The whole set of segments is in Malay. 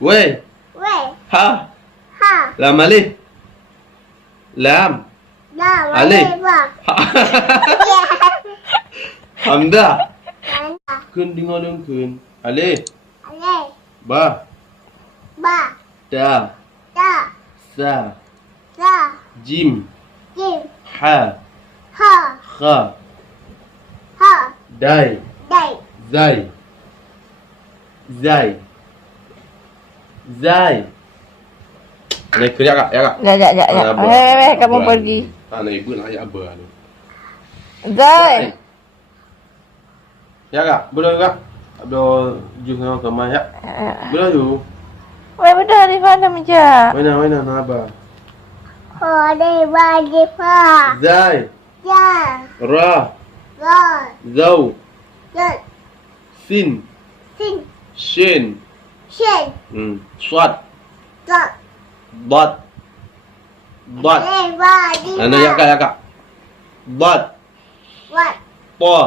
Wei. Wei. Ha. Ha. Lam alif. Lam. Lam. Alif. Ba. Ha. Ya. Hamzah. Mana? ขึ้นdingo ding คืน Alif. Alif. Ba. Ba. Ta. Ta. Sa. Sa. Jim. Jim. Ha. Ha. Kha. Ha. Dai. Dai. Zai. Zai. Zai. Ni kerja kak, ya kak? Sekejap. Kamu pergi. Tak nak ibu nak ayat apa tu. Zai. Ya kak, boleh kak? Ada jus dengan kemah ya? Boleh tu. Wei, betul di mana meja? Mana nak apa? Hore bagi fa. Zai. Ya. Ra. Ra. Zau. Zat. Sin. Sin. Shin. Shin. Swat. Zat. Dot. Dot. Hore bagi fa. Ana ya kak. Dot. Wat. Ta.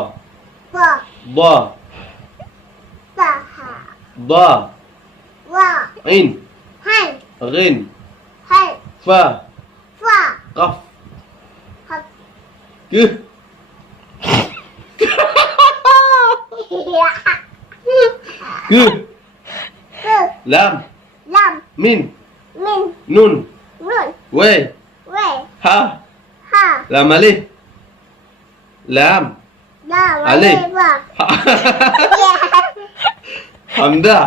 Fa. Da. Ta. Ha. Da. Wa. Ain. Han. Ghin. Han. Fa. Fa. Qaf. Hak. Ke. Ya. Ke. Ke. Lam. Lam. Min. Min. Nun. Nun. Wei. Wei. Ha. Ha. Lam alif. Lam. Lam. Alif. Ba. Ha. Ya. Hamzah.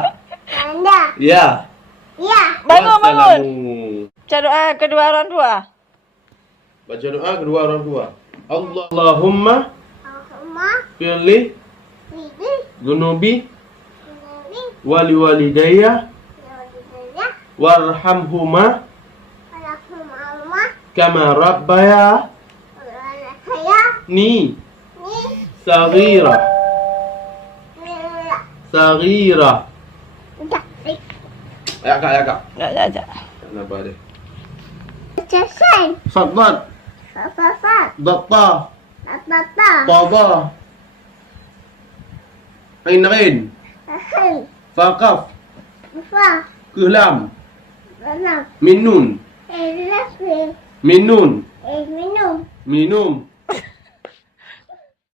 Anda. Ya. Ya. Bangun. Wassalamu. Baca doa kedua orang tua. Baca doa kedua orang tua. Allahumma Allahumma firli bibi dunubi nabi wali walidayya ya warhamhuma Allahumma kama rabbaya saya ni ni saghira mila saghira. udah Ya kak. Ya. Kenapa deh? selesai Fadad. apa Datta. apa Tada. Ain ghin. hai Faqaf. fa Kelam. mana Min nun. lafi Min nun. minum Minum.